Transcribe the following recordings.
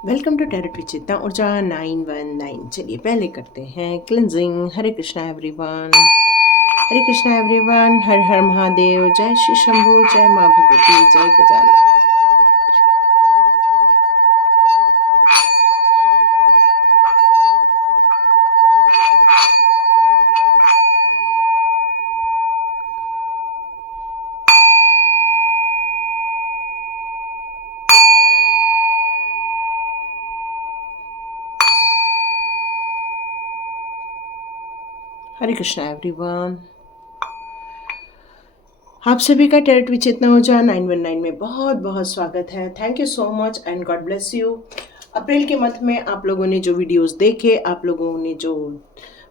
Welcome to tarot with चेतना ऊर्जा 919। चलिए पहले करते हैं क्लिनजिंग। हरे कृष्णा एवरीवन, हरे कृष्णा एवरीवन, हर हर महादेव, जय श्री शंभू, जय माँ भगवती, जय गजानन। हरे कृष्णा एवरीवन, आप सभी का टैरोट विद चेतना ऊर्जा 919 में बहुत बहुत स्वागत है। Thank you so much and God bless you. अप्रैल के मंथ में आप लोगों ने जो वीडियोस देखे, आप लोगों ने जो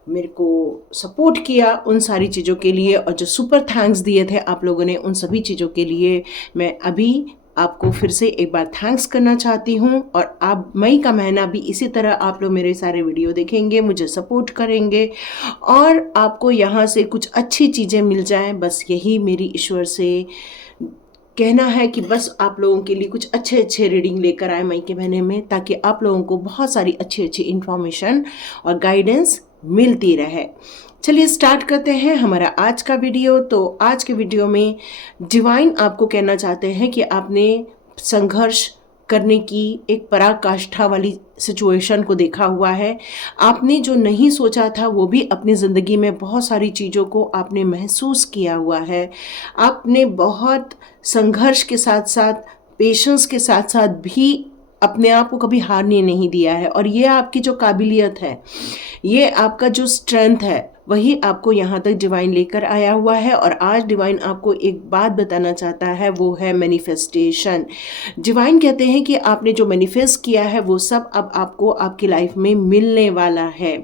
मेरे को सपोर्ट किया, उन सारी चीज़ों के लिए, और जो सुपर थैंक्स दिए थे आप लोगों ने, उन सभी चीज़ों के लिए मैं अभी आपको फिर से एक बार थैंक्स करना चाहती हूँ। और आप मई का महीना भी इसी तरह आप लोग मेरे सारे वीडियो देखेंगे, मुझे सपोर्ट करेंगे और आपको यहाँ से कुछ अच्छी चीज़ें मिल जाएं, बस यही मेरी ईश्वर से कहना है कि बस आप लोगों के लिए कुछ अच्छे अच्छे रीडिंग लेकर आए मई के महीने में, ताकि आप लोगों को बहुत सारी अच्छी अच्छी इन्फॉर्मेशन और गाइडेंस मिलती रहे। चलिए स्टार्ट करते हैं हमारा आज का वीडियो। तो आज के वीडियो में डिवाइन आपको कहना चाहते हैं कि आपने संघर्ष करने की एक पराकाष्ठा वाली सिचुएशन को देखा हुआ है। आपने जो नहीं सोचा था वो भी अपनी ज़िंदगी में बहुत सारी चीज़ों को आपने महसूस किया हुआ है। आपने बहुत संघर्ष के साथ साथ, पेशेंस के साथ साथ भी अपने आप को कभी हारने नहीं दिया है। और ये आपकी जो काबिलियत है, ये आपका जो स्ट्रेंथ है, वही आपको यहाँ तक डिवाइन लेकर आया हुआ है। और आज डिवाइन आपको एक बात बताना चाहता है, वो है मैनिफेस्टेशन। डिवाइन कहते हैं कि आपने जो मैनिफेस्ट किया है वो सब अब आपको आपकी लाइफ में मिलने वाला है।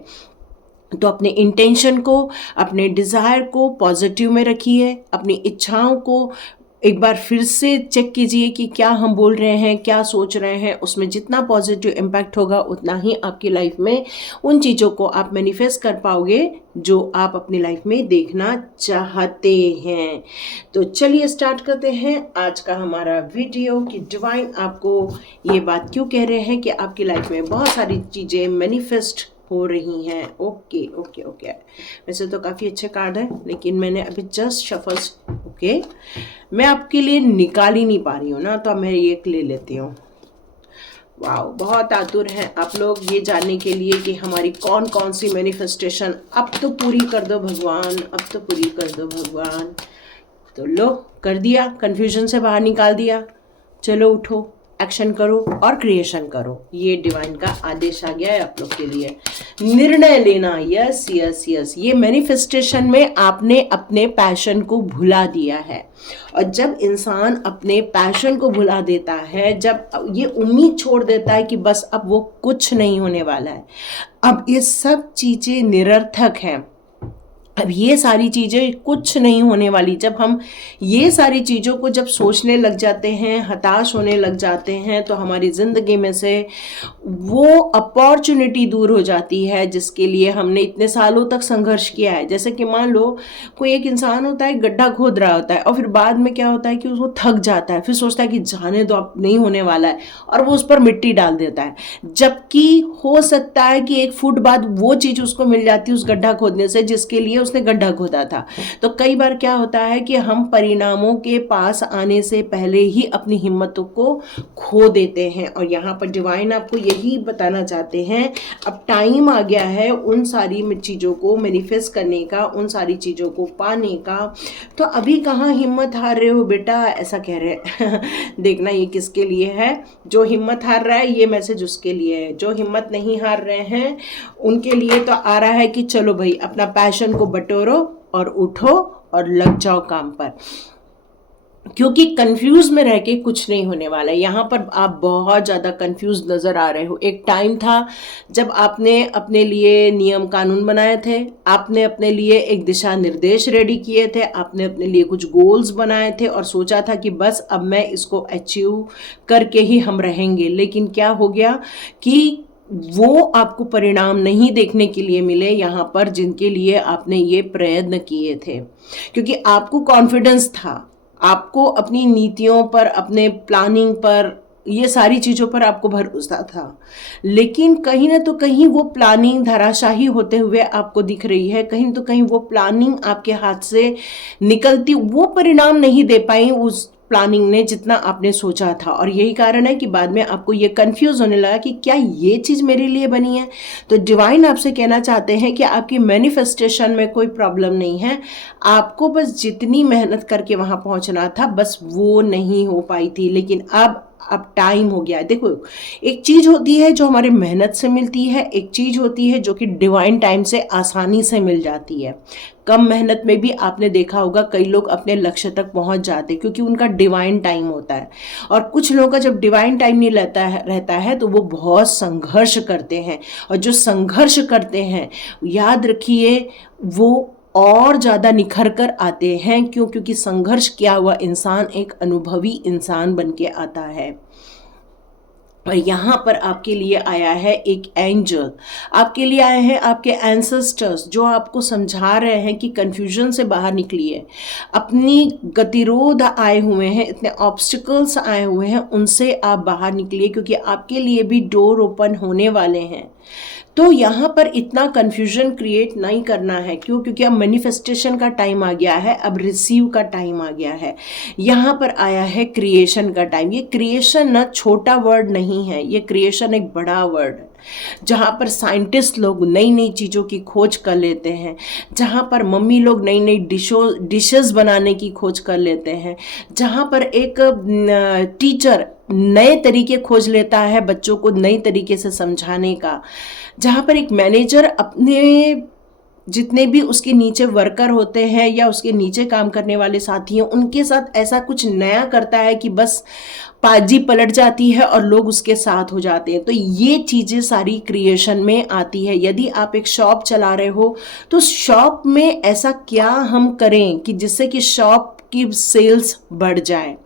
तो अपने इंटेंशन को, अपने डिज़ायर को पॉजिटिव में रखिए। अपनी इच्छाओं को एक बार फिर से चेक कीजिए कि क्या हम बोल रहे हैं, क्या सोच रहे हैं। उसमें जितना पॉजिटिव इम्पैक्ट होगा उतना ही आपकी लाइफ में उन चीज़ों को आप मैनिफेस्ट कर पाओगे जो आप अपनी लाइफ में देखना चाहते हैं। तो चलिए स्टार्ट करते हैं आज का हमारा वीडियो कि डिवाइन आपको ये बात क्यों कह रहे हैं कि आपकी लाइफ में बहुत सारी चीज़ें मैनिफेस्ट हो रही हैं। ओके ओके ओके, वैसे तो काफ़ी अच्छे कार्ड है, लेकिन मैंने अभी जस्ट शफल्स ओके मैं आपके लिए निकाल ही नहीं पा रही हूँ ना, तो मैं ये ले लेती हूँ। वाह, बहुत आतुर हैं आप लोग ये जानने के लिए कि हमारी कौन कौन सी मैनिफेस्टेशन अब तो पूरी कर दो भगवान, अब तो पूरी कर दो भगवान। तो लो, कर दिया, कन्फ्यूजन से बाहर निकाल दिया। चलो उठो, एक्शन करो और क्रिएशन करो। ये डिवाइन का आदेश आ गया है आप लोग के लिए। निर्णय लेना, यस यस यस। ये मैनिफेस्टेशन में आपने अपने पैशन को भुला दिया है। और जब इंसान अपने पैशन को भुला देता है, जब ये उम्मीद छोड़ देता है कि बस अब वो कुछ नहीं होने वाला है, अब ये सब चीज़ें निरर्थक हैं, अब ये सारी चीज़ें कुछ नहीं होने वाली, जब हम ये सारी चीज़ों को जब सोचने लग जाते हैं, हताश होने लग जाते हैं, तो हमारी ज़िंदगी में से वो अपॉर्चुनिटी दूर हो जाती है जिसके लिए हमने इतने सालों तक संघर्ष किया है। जैसे कि मान लो कोई एक इंसान होता है, गड्ढा खोद रहा होता है, और फिर बाद में क्या होता है कि उसको थक जाता है, फिर सोचता है कि जाने दो, अब नहीं होने वाला है, और वो उस पर मिट्टी डाल देता है। जबकि हो सकता है कि 1 फुट बाद वो चीज़ उसको मिल जाती है उस गड्ढा खोदने से जिसके लिए उसने गड्ढा खोदा था। तो कई बार क्या होता है कि हम परिणामों के पास आने से पहले ही अपनी हिम्मतों को खो देते हैं। और यहाँ पर डिवाइन आपको यही बताना चाहते हैं, अब टाइम आ गया है उन सारी चीज़ों को मैनिफेस्ट करने का, उन सारी चीज़ों को पाने का। तो अभी कहाँ हिम्मत हार रहे हो बेटा, ऐसा कह रहे हैं। देखना ये किसके लिए है। जो हिम्मत हार रहा है ये मैसेज उसके लिए है। जो हिम्मत नहीं हार रहे हैं उनके लिए तो आ रहा है कि चलो भाई, अपना पैशन को बटोरो और उठो और लग जाओ काम पर, क्योंकि कंफ्यूज में रह के कुछ नहीं होने वाला है। यहाँ पर आप बहुत ज़्यादा कंफ्यूज नज़र आ रहे हो। एक टाइम था जब आपने अपने लिए नियम कानून बनाए थे, आपने अपने लिए एक दिशा निर्देश रेडी किए थे, आपने अपने लिए कुछ गोल्स बनाए थे और सोचा था कि बस अब मैं इसको अचीव करके ही हम रहेंगे। लेकिन क्या हो गया कि वो आपको परिणाम नहीं देखने के लिए मिले यहाँ पर जिनके लिए आपने ये प्रयत्न किए थे, क्योंकि आपको कॉन्फिडेंस था, आपको अपनी नीतियों पर, अपने प्लानिंग पर ये सारी चीज़ों पर आपको भरोसा था, लेकिन कहीं ना तो कहीं वो प्लानिंग धराशाही होते हुए आपको दिख रही है। कहीं तो कहीं वो प्लानिंग आपके हाथ से निकलती, वो परिणाम नहीं दे पाई उस प्लानिंग ने जितना आपने सोचा था। और यही कारण है कि बाद में आपको ये कंफ्यूज होने लगा कि क्या ये चीज़ मेरे लिए बनी है। तो डिवाइन आपसे कहना चाहते हैं कि आपकी मैनिफेस्टेशन में कोई प्रॉब्लम नहीं है, आपको बस जितनी मेहनत करके वहां पहुंचना था बस वो नहीं हो पाई थी। लेकिन अब टाइम हो गया है। देखो, एक चीज होती है जो हमारे मेहनत से मिलती है, एक चीज होती है जो कि डिवाइन टाइम से आसानी से मिल जाती है। कम मेहनत में भी आपने देखा होगा कई लोग अपने लक्ष्य तक पहुंच जाते हैं क्योंकि उनका डिवाइन टाइम होता है। और कुछ लोगों का जब डिवाइन टाइम नहीं रहता है तो वो बहुत संघर्ष करते हैं। और जो संघर्ष करते हैं, याद रखिए, वो और ज़्यादा निखर कर आते हैं। क्यों? क्योंकि संघर्ष किया हुआ इंसान एक अनुभवी इंसान बन के आता है। और यहाँ पर आपके लिए आया है एक एंजल, आपके लिए आए हैं आपके एंसेस्टर्स, जो आपको समझा रहे हैं कि कन्फ्यूजन से बाहर निकलिए। अपनी गतिरोध आए हुए हैं, इतने ऑब्स्टिकल्स आए हुए हैं, उनसे आप बाहर निकलिए क्योंकि आपके लिए भी डोर ओपन होने वाले हैं। तो यहाँ पर इतना कन्फ्यूजन क्रिएट नहीं करना है। क्यों? क्योंकि अब मैनिफेस्टेशन का टाइम आ गया है, अब रिसीव का टाइम आ गया है। यहाँ पर आया है क्रिएशन का टाइम। ये क्रिएशन ना छोटा वर्ड नहीं है, ये क्रिएशन एक बड़ा वर्ड है, जहाँ पर साइंटिस्ट लोग नई नई चीज़ों की खोज कर लेते हैं, जहाँ पर मम्मी लोग नई नई डिशेस बनाने की खोज कर लेते हैं, जहाँ पर एक टीचर नए तरीके खोज लेता है बच्चों को नई तरीके से समझाने का, जहाँ पर एक मैनेजर अपने जितने भी उसके नीचे वर्कर होते हैं या उसके नीचे काम करने वाले साथी हैं, उनके साथ ऐसा कुछ नया करता है कि बस पाजी पलट जाती है और लोग उसके साथ हो जाते हैं। तो ये चीज़ें सारी क्रिएशन में आती है। यदि आप एक शॉप चला रहे हो तो शॉप में ऐसा क्या हम करें कि जिससे कि शॉप की सेल्स बढ़ जाए।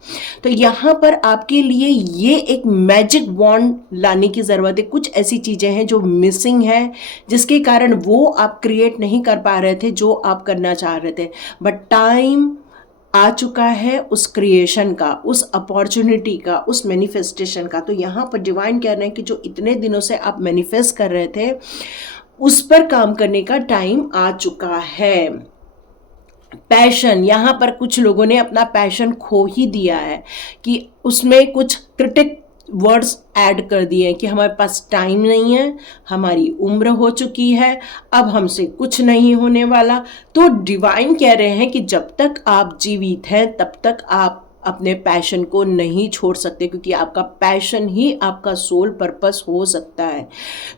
तो यहाँ पर आपके लिए ये एक मैजिक वॉन्ड लाने की ज़रूरत है। कुछ ऐसी चीज़ें हैं जो मिसिंग है, जिसके कारण वो आप क्रिएट नहीं कर पा रहे थे जो आप करना चाह रहे थे। बट टाइम आ चुका है उस क्रिएशन का, उस अपॉर्चुनिटी का, उस मैनिफेस्टेशन का। तो यहाँ पर डिवाइन कह रहे हैं कि जो इतने दिनों से आप मैनिफेस्ट कर रहे थे उस पर काम करने का टाइम आ चुका है। पैशन, यहाँ पर कुछ लोगों ने अपना पैशन खो ही दिया है कि उसमें कुछ क्रिटिक वर्ड्स ऐड कर दिए हैं कि हमारे पास टाइम नहीं है, हमारी उम्र हो चुकी है, अब हमसे कुछ नहीं होने वाला। तो डिवाइन कह रहे हैं कि जब तक आप जीवित हैं तब तक आप अपने पैशन को नहीं छोड़ सकते, क्योंकि आपका पैशन ही आपका सोल पर्पस हो सकता है।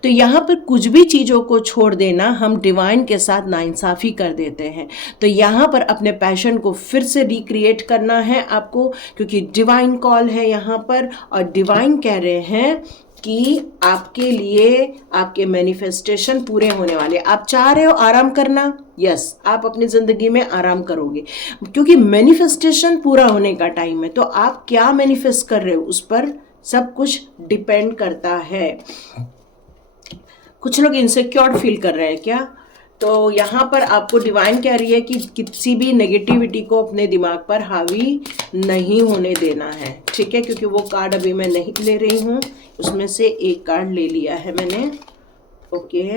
तो यहाँ पर कुछ भी चीज़ों को छोड़ देना हम डिवाइन के साथ नाइंसाफ़ी कर देते हैं। तो यहाँ पर अपने पैशन को फिर से रिक्रिएट करना है आपको, क्योंकि डिवाइन कॉल है यहाँ पर। और डिवाइन कह रहे हैं कि आपके लिए आपके मैनिफेस्टेशन पूरे होने वाले। आप चाह रहे हो आराम करना, यस, आप अपनी ज़िंदगी में आराम करोगे, क्योंकि मैनिफेस्टेशन पूरा होने का टाइम है। तो आप क्या मैनिफेस्ट कर रहे हो उस पर सब कुछ डिपेंड करता है। कुछ लोग इनसिक्योर फील कर रहे हैं क्या? तो यहाँ पर आपको डिवाइन कह रही है कि किसी भी नेगेटिविटी को अपने दिमाग पर हावी नहीं होने देना है, ठीक है? क्योंकि वो कार्ड अभी मैं नहीं ले रही हूँ, उसमें से एक कार्ड ले लिया है मैंने। ओके,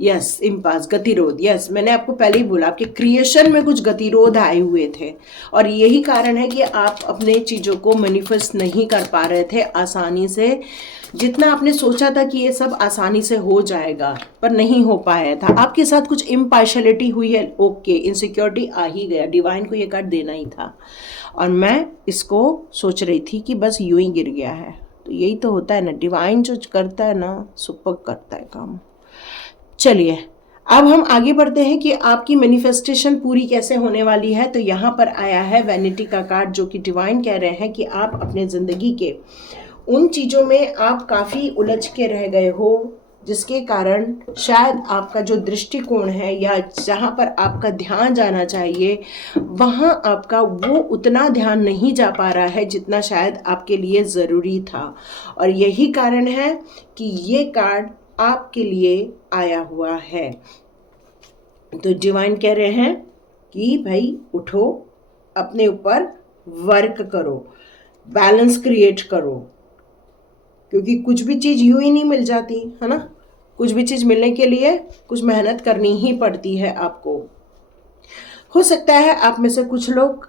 यस, इम्पास, गतिरोध। यस, मैंने आपको पहले ही बोला आपके क्रिएशन में कुछ गतिरोध आए हुए थे और यही कारण है कि आप अपने चीज़ों को मैनिफेस्ट नहीं कर पा रहे थे आसानी से। जितना आपने सोचा था कि ये सब आसानी से हो जाएगा, पर नहीं हो पाया था। आपके साथ कुछ इम्पार्शलिटी हुई है। ओके, इनसिक्योरिटी आ ही गया, डिवाइन को ये कार्ड देना ही था और मैं इसको सोच रही थी कि बस यूं ही गिर गया है। तो यही तो होता है ना, डिवाइन जो करता है ना, सुपर करता है काम। चलिए, अब हम आगे बढ़ते हैं कि आपकी मैनिफेस्टेशन पूरी कैसे होने वाली है। तो यहाँ पर आया है वैनिटी का कार्ड, जो कि डिवाइन कह रहे हैं कि आप अपने ज़िंदगी के उन चीज़ों में आप काफ़ी उलझ के रह गए हो, जिसके कारण शायद आपका जो दृष्टिकोण है या जहाँ पर आपका ध्यान जाना चाहिए वहाँ आपका वो उतना ध्यान नहीं जा पा रहा है जितना शायद आपके लिए ज़रूरी था। और यही कारण है कि ये कार्ड आपके लिए आया हुआ है। तो डिवाइन कह रहे हैं कि भाई उठो, अपने ऊपर वर्क करो, बैलेंस क्रिएट करो, क्योंकि कुछ भी चीज़ यूं ही नहीं मिल जाती है ना, कुछ भी चीज़ मिलने के लिए कुछ मेहनत करनी ही पड़ती है आपको। हो सकता है आप में से कुछ लोग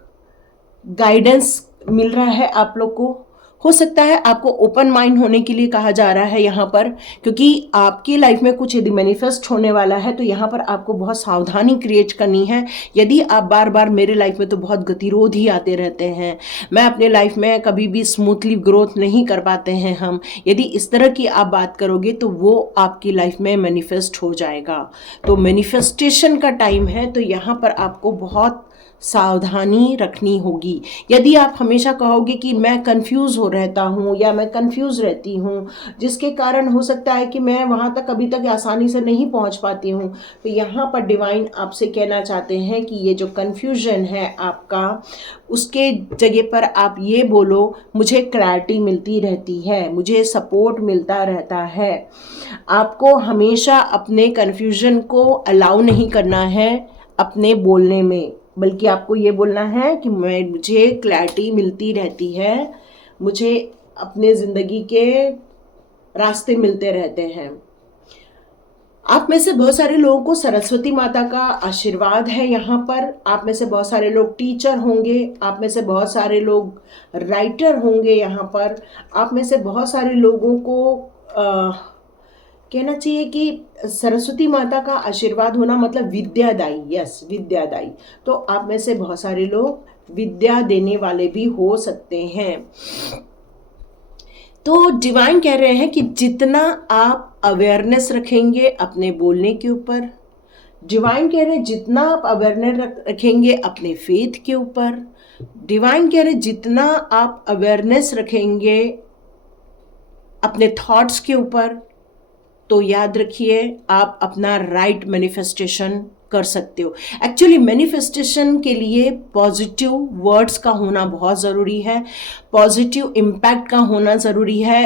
गाइडेंस मिल रहा है आप लोग को, हो सकता है आपको ओपन माइंड होने के लिए कहा जा रहा है यहाँ पर, क्योंकि आपकी लाइफ में कुछ यदि मैनिफेस्ट होने वाला है तो यहाँ पर आपको बहुत सावधानी क्रिएट करनी है। यदि आप बार बार, मेरे लाइफ में तो बहुत गतिरोध ही आते रहते हैं, मैं अपने लाइफ में कभी भी स्मूथली ग्रोथ नहीं कर पाते हैं हम, यदि इस तरह की आप बात करोगे तो वो आपकी लाइफ में मैनिफेस्ट हो जाएगा। तो मैनिफेस्टेशन का टाइम है, तो यहाँ पर आपको बहुत सावधानी रखनी होगी। यदि आप हमेशा कहोगे कि मैं कंफ्यूज हो रहता हूँ या मैं कंफ्यूज रहती हूँ, जिसके कारण हो सकता है कि मैं वहाँ तक अभी तक आसानी से नहीं पहुँच पाती हूँ, तो यहाँ पर डिवाइन आपसे कहना चाहते हैं कि ये जो कंफ्यूजन है आपका, उसके जगह पर आप ये बोलो, मुझे क्लैरिटी मिलती रहती है, मुझे सपोर्ट मिलता रहता है। आपको हमेशा अपने कंफ्यूजन को अलाउ नहीं करना है अपने बोलने में, बल्कि आपको ये बोलना है कि मुझे क्लैरिटी मिलती रहती है, मुझे अपने ज़िंदगी के रास्ते मिलते रहते हैं। आप में से बहुत सारे लोगों को सरस्वती माता का आशीर्वाद है यहाँ पर। आप में से बहुत सारे लोग टीचर होंगे, आप में से बहुत सारे लोग राइटर होंगे यहाँ पर। आप में से बहुत सारे लोगों को कहना चाहिए कि सरस्वती माता का आशीर्वाद होना मतलब विद्यादायी, यस विद्यादायी। तो आप में से बहुत सारे लोग विद्या देने वाले भी हो सकते हैं। तो डिवाइन कह रहे हैं कि जितना आप अवेयरनेस रखेंगे अपने बोलने के ऊपर, डिवाइन कह रहे हैं जितना आप अवेयरनेस रखेंगे अपने फेथ के ऊपर, डिवाइन कह रहे हैं जितना आप अवेयरनेस रखेंगे अपने थॉट्स के ऊपर, तो याद रखिए आप अपना राइट मैनिफेस्टेशन कर सकते हो। एक्चुअली मैनिफेस्टेशन के लिए पॉजिटिव वर्ड्स का होना बहुत ज़रूरी है, पॉजिटिव इम्पैक्ट का होना ज़रूरी है,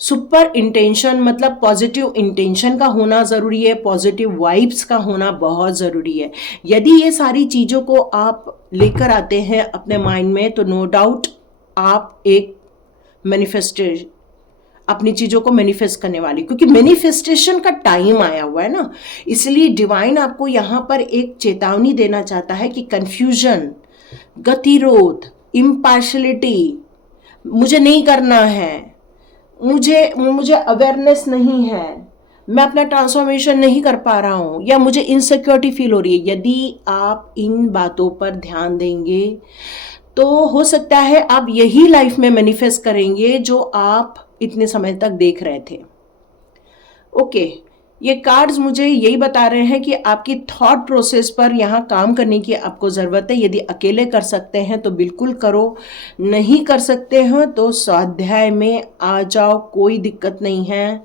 सुपर इंटेंशन मतलब पॉजिटिव इंटेंशन का होना ज़रूरी है, पॉजिटिव वाइब्स का होना बहुत ज़रूरी है। यदि ये सारी चीज़ों को आप लेकर आते हैं अपने माइंड में, तो नो डाउट आप एक मैनिफेस्टेशन, अपनी चीज़ों को मैनिफेस्ट करने वाली, क्योंकि मैनिफेस्टेशन का टाइम आया हुआ है ना। इसलिए डिवाइन आपको यहाँ पर एक चेतावनी देना चाहता है कि कन्फ्यूजन, गतिरोध, इम्पार्शलिटी मुझे नहीं करना है, मुझे अवेयरनेस नहीं है, मैं अपना ट्रांसफॉर्मेशन नहीं कर पा रहा हूँ, या मुझे इनसिक्योरिटी फील हो रही है। यदि आप इन बातों पर ध्यान देंगे तो हो सकता है आप यही लाइफ में मैनिफेस्ट करेंगे जो आप इतने समय तक देख रहे थे। ओके, ये कार्ड्स मुझे यही बता रहे हैं कि आपकी थॉट प्रोसेस पर यहाँ काम करने की आपको ज़रूरत है। यदि अकेले कर सकते हैं तो बिल्कुल करो, नहीं कर सकते हैं तो स्वाध्याय में आ जाओ, कोई दिक्कत नहीं है।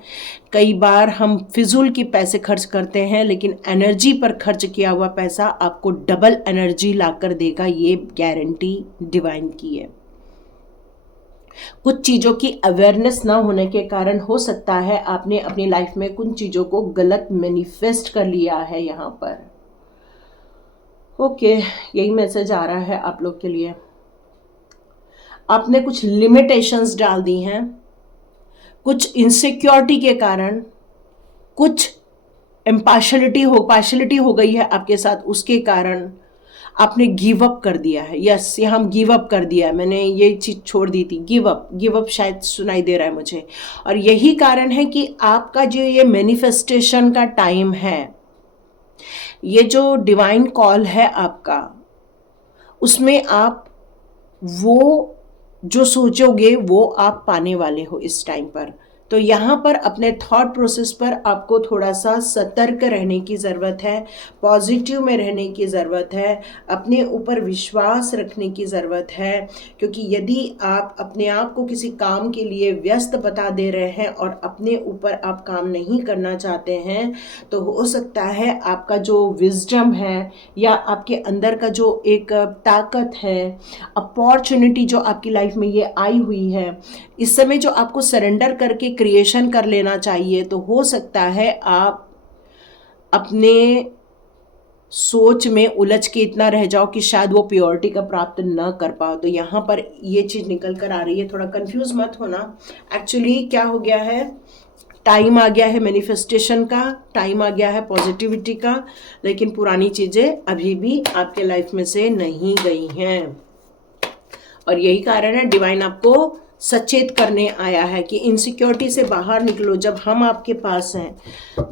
कई बार हम फिजूल की पैसे खर्च करते हैं, लेकिन एनर्जी पर खर्च किया हुआ पैसा आपको डबल एनर्जी लाकर देगा, ये गारंटी डिवाइन की है। कुछ चीज़ों की अवेयरनेस ना होने के कारण हो सकता है आपने अपनी लाइफ में कुछ चीज़ों को गलत मैनिफेस्ट कर लिया है यहाँ पर। ओके, यही मैसेज आ रहा है आप लोग के लिए। आपने कुछ लिमिटेशंस डाल दी हैं, कुछ इनसिक्योरिटी के कारण, कुछ पार्शलिटी हो गई है आपके साथ, उसके कारण आपने गिव अप कर दिया है। यस, ये हम गिव अप कर दिया है, मैंने ये चीज़ छोड़ दी थी। गिव अप शायद सुनाई दे रहा है मुझे। और यही कारण है कि आपका जो ये मैनिफेस्टेशन का टाइम है, ये जो डिवाइन कॉल है आपका, उसमें आप वो जो सोचोगे वो आप पाने वाले हो इस टाइम पर। तो यहाँ पर अपने थॉट प्रोसेस पर आपको थोड़ा सा सतर्क रहने की ज़रूरत है, पॉजिटिव में रहने की ज़रूरत है, अपने ऊपर विश्वास रखने की ज़रूरत है। क्योंकि यदि आप अपने आप को किसी काम के लिए व्यस्त बता दे रहे हैं और अपने ऊपर आप काम नहीं करना चाहते हैं, तो हो सकता है आपका जो विजडम है या आपके अंदर का जो एक ताकत है, अपॉर्चुनिटी जो आपकी लाइफ में ये आई हुई है, इस समय जो आपको सरेंडर करके क्रिएशन कर लेना चाहिए, तो हो सकता है आप अपने सोच में उलझ के इतना रह जाओ कि शायद वो प्योरिटी का प्राप्त न कर पाओ। तो यहाँ पर ये चीज़ निकल कर आ रही है, थोड़ा कंफ्यूज मत होना। एक्चुअली क्या हो गया है, टाइम आ गया है मैनिफेस्टेशन का, टाइम आ गया है पॉजिटिविटी का, लेकिन पुरानी चीज़ें अभी भी आपके लाइफ में से नहीं गई हैं। और यही कारण है डिवाइन आपको सचेत करने आया है कि इनसिक्योरिटी से बाहर निकलो। जब हम आपके पास हैं,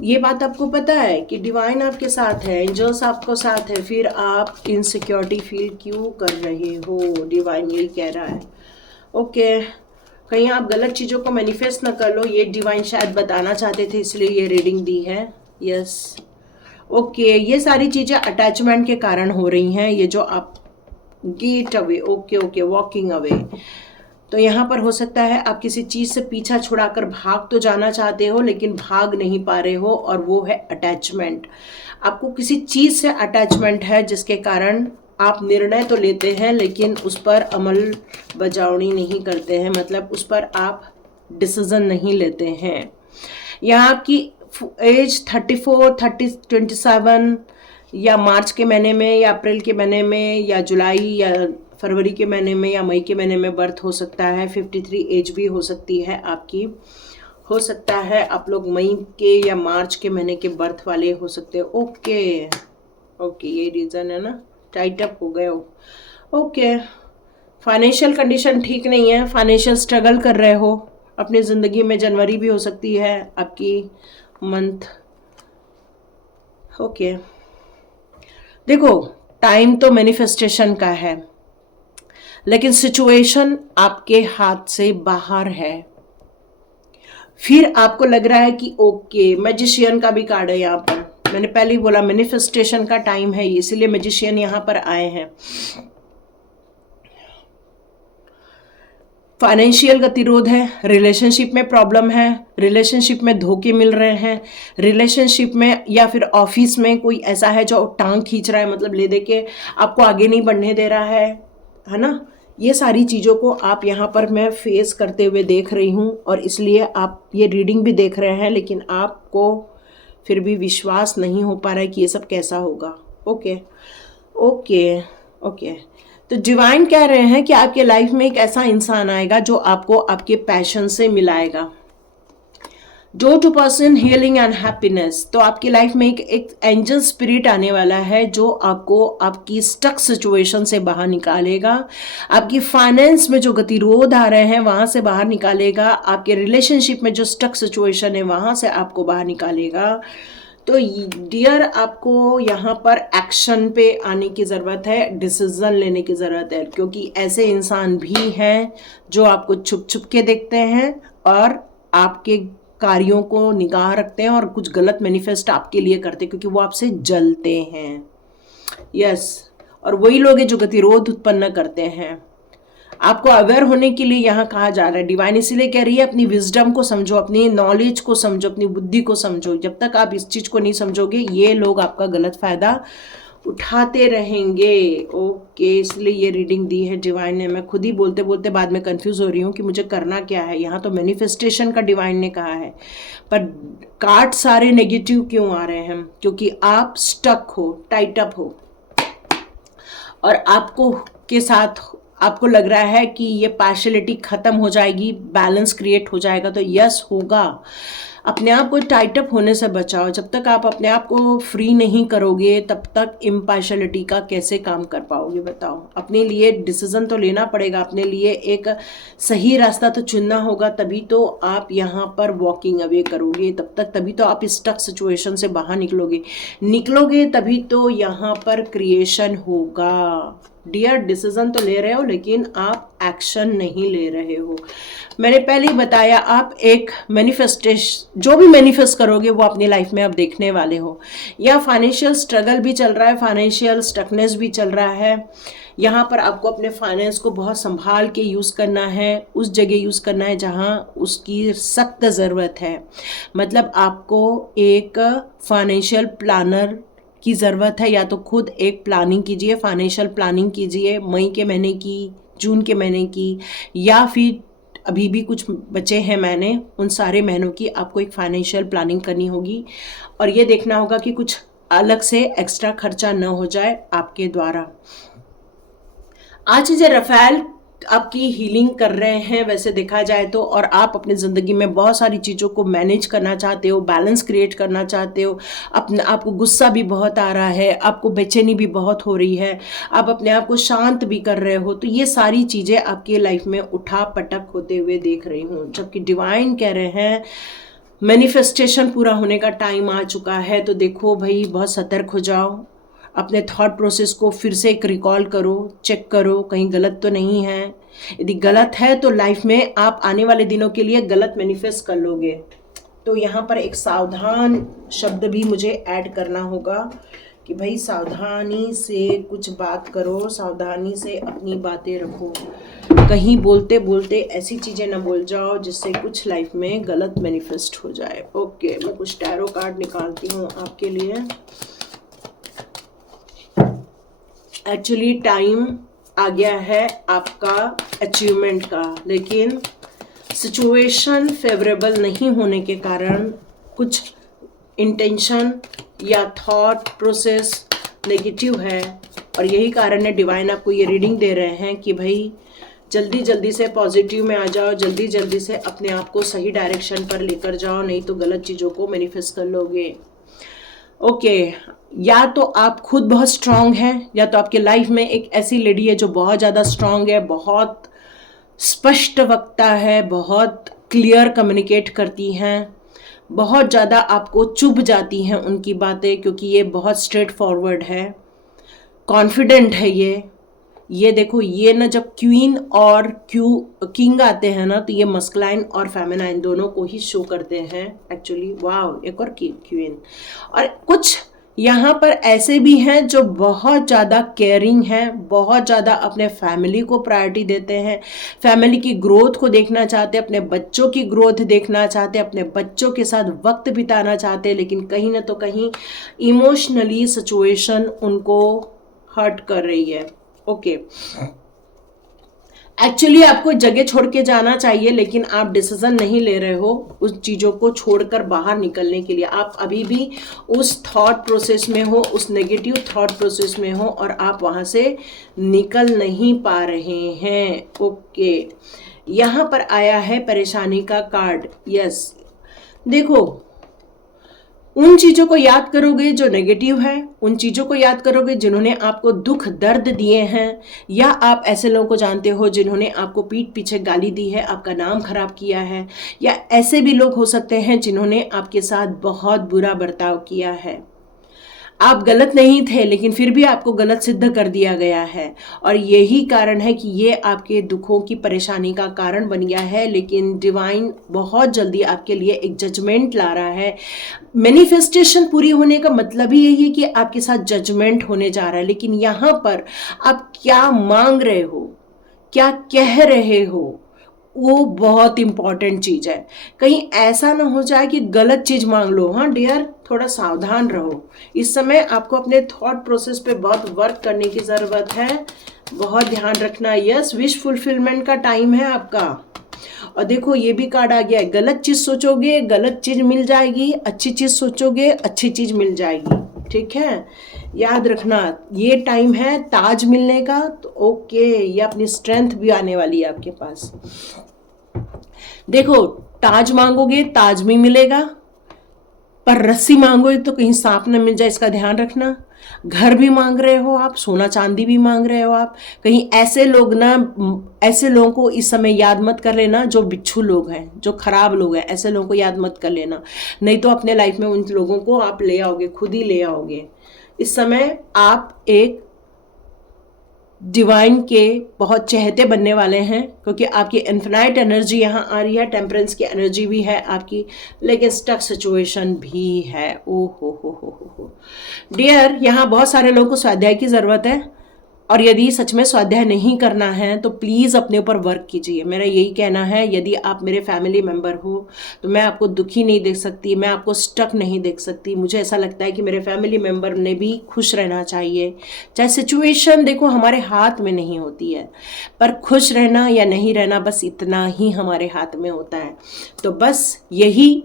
ये बात आपको पता है कि डिवाइन आपके साथ है, एंजल्स आपको साथ है, फिर आप इनसिक्योरिटी फील क्यों कर रहे हो? डिवाइन यही कह रहा है। ओके, कहीं आप गलत चीज़ों को मैनिफेस्ट ना कर लो, ये डिवाइन शायद बताना चाहते थे, इसलिए ये रीडिंग दी है। यस, ओके, ये सारी चीज़ें अटैचमेंट के कारण हो रही हैं। ये जो आप get away, okay okay, walking away, तो यहाँ पर हो सकता है आप किसी चीज़ से पीछा छुड़ाकर भाग तो जाना चाहते हो लेकिन भाग नहीं पा रहे हो, और वो है अटैचमेंट। आपको किसी चीज़ से अटैचमेंट है जिसके कारण आप निर्णय तो लेते हैं लेकिन उस पर अमल बजावनी नहीं करते हैं, मतलब उस पर आप डिसीजन नहीं लेते हैं। यहाँ आपकी एज 34, 30, 27 या मार्च के महीने में या अप्रैल के महीने में या जुलाई या फरवरी के महीने में या मई के महीने में बर्थ हो सकता है। 53 एज भी हो सकती है आपकी। हो सकता है आप लोग मई के या मार्च के महीने के बर्थ वाले हो सकते हैं। ओके ओके, ये रीज़न है ना, टाइट अप हो गए हो। ओके, फाइनेंशियल कंडीशन ठीक नहीं है, फाइनेंशियल स्ट्रगल कर रहे हो अपनी ज़िंदगी में। जनवरी भी हो सकती है आपकी मंथ। ओके, देखो टाइम तो मैनिफेस्टेशन का है लेकिन सिचुएशन आपके हाथ से बाहर है। फिर आपको लग रहा है कि ओके, मैजिशियन का भी कार्ड है यहाँ पर। मैंने पहले ही बोला मैनिफेस्टेशन का टाइम है, इसीलिए मैजिशियन यहाँ पर आए हैं। फाइनेंशियल गतिरोध है, रिलेशनशिप में प्रॉब्लम है, रिलेशनशिप में धोखे मिल रहे हैं, रिलेशनशिप में या फिर ऑफिस में कोई ऐसा है जो टांग खींच रहा है, मतलब ले दे के आपको आगे नहीं बढ़ने दे रहा है ना। ये सारी चीज़ों को आप यहाँ पर मैं फेस करते हुए देख रही हूँ, और इसलिए आप ये रीडिंग भी देख रहे हैं लेकिन आपको फिर भी विश्वास नहीं हो पा रहा है कि ये सब कैसा होगा। ओके ओके ओके, तो डिवाइन कह रहे हैं कि आपके लाइफ में एक ऐसा इंसान आएगा जो आपको आपके पैशन से मिलाएगा। Door to person healing and happiness. तो आपकी लाइफ में एक एंजल स्पिरिट आने वाला है जो आपको आपकी स्टक सिचुएशन से बाहर निकालेगा, आपकी फाइनेंस में जो गतिरोध आ रहे हैं वहाँ से बाहर निकालेगा, आपके रिलेशनशिप में जो स्टक सिचुएशन है वहाँ से आपको बाहर निकालेगा। तो डियर, आपको यहाँ पर एक्शन पे आने की ज़रूरत है, डिसीज़न लेने की ज़रूरत है, क्योंकि ऐसे इंसान भी हैं जो आपको छुप छुप के देखते हैं और आपके कार्यों को निगाह रखते हैं और कुछ गलत मैनिफेस्ट आपके लिए करते हैं क्योंकि वो आपसे जलते हैं। यस, और वही लोग हैं जो गतिरोध उत्पन्न करते हैं। आपको अवेयर होने के लिए यहाँ कहा जा रहा है, डिवाइन इसीलिए कह रही है अपनी विजडम को समझो, अपनी नॉलेज को समझो, अपनी बुद्धि को समझो। जब तक आप इस चीज़ को नहीं समझोगे ये लोग आपका गलत फायदा उठाते रहेंगे। ओके, इसलिए ये रीडिंग दी है डिवाइन ने। मैं खुद ही बोलते बोलते बाद में कंफ्यूज हो रही हूँ कि मुझे करना क्या है। यहाँ तो मैनिफेस्टेशन का डिवाइन ने कहा है, पर कार्ड सारे नेगेटिव क्यों आ रहे हैं? क्योंकि आप स्टक हो, टाइट अप हो, और आपको के साथ आपको लग रहा है कि ये पार्शलिटी खत्म हो जाएगी, बैलेंस क्रिएट हो जाएगा। तो यस, होगा। अपने आप को टाइट अप होने से बचाओ। जब तक आप अपने आप को फ्री नहीं करोगे तब तक इम्पार्शलिटी का कैसे काम कर पाओगे बताओ। अपने लिए डिसीजन तो लेना पड़ेगा, अपने लिए एक सही रास्ता तो चुनना होगा, तभी तो आप यहाँ पर वॉकिंग अवे करोगे। तब तक तभी तो आप स्टक सिचुएशन से बाहर निकलोगे तभी तो यहाँ पर क्रिएशन होगा। डियर, डिसीजन तो ले रहे हो लेकिन आप एक्शन नहीं ले रहे हो। मैंने पहले ही बताया, आप एक मैनिफेस्टेशन जो भी मैनिफेस्ट करोगे वो अपनी लाइफ में आप देखने वाले हो। या फाइनेंशियल स्ट्रगल भी चल रहा है, फाइनेंशियल स्टकनेस भी चल रहा है। यहाँ पर आपको अपने फाइनेंस को बहुत संभाल के यूज़ करना है, उस जगह यूज़ करना है जहाँ उसकी सख्त ज़रूरत है। मतलब आपको एक फाइनेंशियल प्लानर की ज़रूरत है, या तो खुद एक प्लानिंग कीजिए, फाइनेंशियल प्लानिंग कीजिए, मई के महीने की, जून के महीने की, या फिर अभी भी कुछ बचे हैं महीने, उन सारे महीनों की आपको एक फाइनेंशियल प्लानिंग करनी होगी। और ये देखना होगा कि कुछ अलग से एक्स्ट्रा खर्चा न हो जाए आपके द्वारा। आज जो रफ़ेल आपकी हीलिंग कर रहे हैं वैसे देखा जाए तो, और आप अपनी ज़िंदगी में बहुत सारी चीज़ों को मैनेज करना चाहते हो, बैलेंस क्रिएट करना चाहते हो, अपने आपको गुस्सा भी बहुत आ रहा है, आपको बेचैनी भी बहुत हो रही है, आप अपने आप को शांत भी कर रहे हो, तो ये सारी चीज़ें आपकी लाइफ में उठा पटक होते हुए देख रही हूँ। जबकि डिवाइन कह रहे हैं मैनिफेस्टेशन पूरा होने का टाइम आ चुका है, तो देखो भाई बहुत सतर्क हो जाओ, अपने थॉट प्रोसेस को फिर से एक रिकॉल करो, चेक करो कहीं गलत तो नहीं है। यदि गलत है तो लाइफ में आप आने वाले दिनों के लिए गलत मैनिफेस्ट कर लोगे। तो यहाँ पर एक सावधान शब्द भी मुझे ऐड करना होगा कि भाई सावधानी से कुछ बात करो, सावधानी से अपनी बातें रखो, कहीं बोलते बोलते ऐसी चीज़ें ना बोल जाओ जिससे कुछ लाइफ में गलत मैनिफेस्ट हो जाए। ओके, मैं कुछ टैरो कार्ड निकालती हूँ आपके लिए। एक्चुअली टाइम आ गया है आपका अचीवमेंट का, लेकिन सिचुएशन फेवरेबल नहीं होने के कारण कुछ इंटेंशन या थॉट प्रोसेस नेगेटिव है, और यही कारण है डिवाइन आपको ये रीडिंग दे रहे हैं कि भाई जल्दी जल्दी से पॉजिटिव में आ जाओ, जल्दी जल्दी से अपने आप को सही डायरेक्शन पर लेकर जाओ, नहीं तो गलत चीज़ों को मैनिफेस्ट कर लोगे। ओके, या तो आप खुद बहुत स्ट्रांग हैं, या तो आपके लाइफ में एक ऐसी लेडी है जो बहुत ज़्यादा स्ट्रांग है, बहुत स्पष्ट वक्ता है, बहुत क्लियर कम्युनिकेट करती हैं, बहुत ज़्यादा आपको चुभ जाती हैं उनकी बातें, क्योंकि ये बहुत स्ट्रेट फॉरवर्ड है, कॉन्फिडेंट है ये देखो, ये ना जब क्वीन और किंग आते हैं ना, तो ये मस्कुलाइन और फेमिनाइन दोनों को ही शो करते हैं एक्चुअली। वाव, एक और क्वीन। और कुछ यहाँ पर ऐसे भी हैं जो बहुत ज़्यादा केयरिंग हैं, बहुत ज़्यादा अपने फैमिली को प्रायोरिटी देते हैं, फैमिली की ग्रोथ को देखना चाहते हैं, अपने बच्चों की ग्रोथ देखना चाहते हैं, अपने बच्चों के साथ वक्त बिताना चाहते हैं, लेकिन कहीं ना तो कहीं इमोशनली सिचुएशन उनको हर्ट कर रही है। ओके, एक्चुअली आपको जगह छोड़ के जाना चाहिए, लेकिन आप डिसीजन नहीं ले रहे हो उस चीज़ों को छोड़कर बाहर निकलने के लिए। आप अभी भी उस थॉट प्रोसेस में हो, उस नेगेटिव थॉट प्रोसेस में हो, और आप वहाँ से निकल नहीं पा रहे हैं। ओके, यहाँ पर आया है परेशानी का कार्ड। यस, देखो, उन चीज़ों को याद करोगे जो नेगेटिव है, उन चीज़ों को याद करोगे जिन्होंने आपको दुख दर्द दिए हैं, या आप ऐसे लोगों को जानते हो जिन्होंने आपको पीठ पीछे गाली दी है, आपका नाम खराब किया है, या ऐसे भी लोग हो सकते हैं जिन्होंने आपके साथ बहुत बुरा बर्ताव किया है। आप गलत नहीं थे, लेकिन फिर भी आपको गलत सिद्ध कर दिया गया है, और यही कारण है कि ये आपके दुखों की परेशानी का कारण बन गया है। लेकिन डिवाइन बहुत जल्दी आपके लिए एक जजमेंट ला रहा है। मैनिफेस्टेशन पूरी होने का मतलब ही यही है कि आपके साथ जजमेंट होने जा रहा है, लेकिन यहाँ पर आप क्या मांग रहे हो, क्या कह रहे हो, वो बहुत इंपॉर्टेंट चीज़ है। कहीं ऐसा ना हो जाए कि गलत चीज़ मांग लो। हाँ डियर, थोड़ा सावधान रहो। इस समय आपको अपने थॉट प्रोसेस पे बहुत वर्क करने की ज़रूरत है, बहुत ध्यान रखना। यस, विश फुलफिलमेंट का टाइम है आपका। और देखो, ये भी कार्ड आ गया है, गलत चीज़ सोचोगे गलत चीज़ मिल जाएगी, अच्छी चीज़ सोचोगे अच्छी चीज़ मिल जाएगी। ठीक है, याद रखना, ये टाइम है ताज मिलने का। तो ओके, ये अपनी स्ट्रेंथ भी आने वाली है आपके पास। देखो, ताज मांगोगे ताज भी मिलेगा, पर रस्सी मांगोगे तो कहीं सांप न मिल जाए, इसका ध्यान रखना। घर भी मांग रहे हो आप, सोना चांदी भी मांग रहे हो आप, कहीं ऐसे लोग ना, ऐसे लोगों को इस समय याद मत कर लेना जो बिच्छू लोग हैं, जो खराब लोग हैं, ऐसे लोगों को याद मत कर लेना, नहीं तो अपने लाइफ में उन लोगों को आप ले आओगे, खुद ही ले आओगे। इस समय आप एक डिवाइन के बहुत चहेते बनने वाले हैं, क्योंकि आपकी इन्फिनाइट एनर्जी यहाँ आ रही है, टेम्परेंस की एनर्जी भी है आपकी, लेकिन स्टक सिचुएशन भी है। ओ हो डियर, यहाँ बहुत सारे लोगों को स्वाध्याय की ज़रूरत है, और यदि सच में स्वाध्याय नहीं करना है तो प्लीज़ अपने ऊपर वर्क कीजिए। मेरा यही कहना है, यदि आप मेरे फैमिली मेम्बर हो तो मैं आपको दुखी नहीं देख सकती, मैं आपको स्टक नहीं देख सकती। मुझे ऐसा लगता है कि मेरे फैमिली मेम्बर ने भी खुश रहना चाहिए। चाहे सिचुएशन देखो हमारे हाथ में नहीं होती है, पर खुश रहना या नहीं रहना बस इतना ही हमारे हाथ में होता है। तो बस यही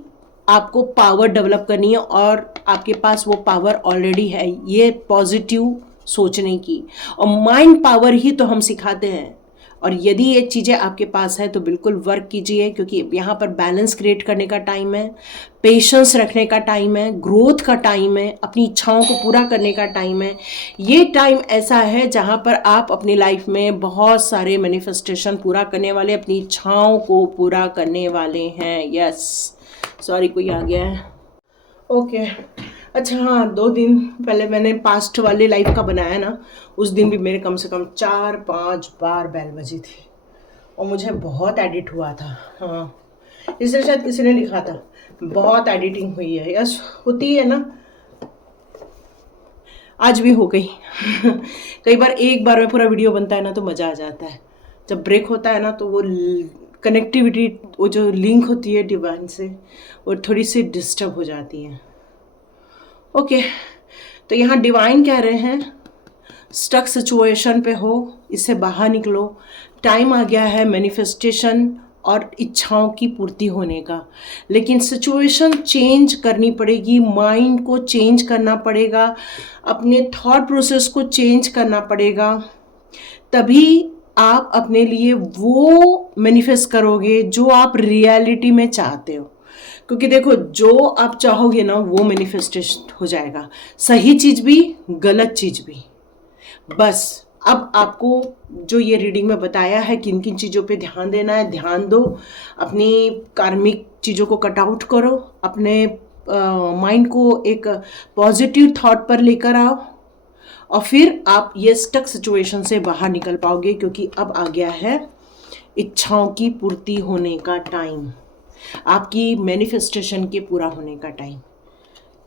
आपको पावर डेवलप करनी है और आपके पास वो पावर ऑलरेडी है, ये पॉजिटिव सोचने की। और माइंड पावर ही तो हम सिखाते हैं। और यदि ये चीज़ें आपके पास है तो बिल्कुल वर्क कीजिए, क्योंकि यहाँ पर बैलेंस क्रिएट करने का टाइम है, पेशेंस रखने का टाइम है, ग्रोथ का टाइम है, अपनी इच्छाओं को पूरा करने का टाइम है। ये टाइम ऐसा है जहाँ पर आप अपनी लाइफ में बहुत सारे मैनिफेस्टेशन पूरा करने वाले, अपनी इच्छाओं को पूरा करने वाले हैं। यस, सॉरी कोई आ गया है। ओके अच्छा हाँ, 2 दिन पहले मैंने पास्ट वाले लाइफ का बनाया ना, उस दिन भी मेरे कम से कम 4-5 बार बेल बजी थी और मुझे बहुत एडिट हुआ था। हाँ, इसलिए शायद किसी ने लिखा था बहुत एडिटिंग हुई है। यस, होती है ना, आज भी हो गई। कई बार एक बार में पूरा वीडियो बनता है ना तो मज़ा आ जाता है। जब ब्रेक होता है ना तो वो कनेक्टिविटी, वो जो लिंक होती है डिवाइन से, वो थोड़ी सी डिस्टर्ब हो जाती है। ओके तो यहाँ डिवाइन कह रहे हैं स्टक सिचुएशन पे हो, इससे बाहर निकलो। टाइम आ गया है मैनिफेस्टेशन और इच्छाओं की पूर्ति होने का, लेकिन सिचुएशन चेंज करनी पड़ेगी, माइंड को चेंज करना पड़ेगा, अपने थॉट प्रोसेस को चेंज करना पड़ेगा, तभी आप अपने लिए वो मैनिफेस्ट करोगे जो आप रियलिटी में चाहते हो। क्योंकि देखो, जो आप चाहोगे ना वो मैनिफेस्टेशन हो जाएगा, सही चीज़ भी गलत चीज़ भी। बस अब आपको जो ये रीडिंग में बताया है किन किन चीज़ों पे ध्यान देना है, ध्यान दो। अपनी कार्मिक चीज़ों को कट आउट करो, अपने माइंड को एक पॉजिटिव थॉट पर लेकर आओ और फिर आप ये स्टक सिचुएशन से बाहर निकल पाओगे, क्योंकि अब आ गया है इच्छाओं की पूर्ति होने का टाइम, आपकी मैनिफेस्टेशन के पूरा होने का टाइम।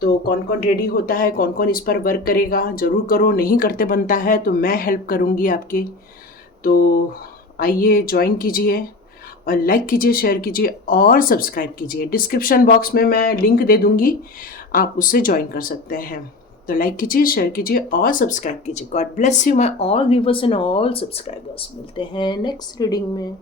तो कौन कौन रेडी होता है, कौन कौन इस पर वर्क करेगा, ज़रूर करो। नहीं करते बनता है तो मैं हेल्प करूँगी आपके। तो आइए ज्वाइन कीजिए और लाइक कीजिए, शेयर कीजिए और सब्सक्राइब कीजिए। डिस्क्रिप्शन बॉक्स में मैं लिंक दे दूँगी, आप उससे ज्वाइन कर सकते हैं। तो लाइक कीजिए, शेयर कीजिए और सब्सक्राइब कीजिए। God bless you my all viewers and all subscribers. मिलते हैं नेक्स्ट रीडिंग में।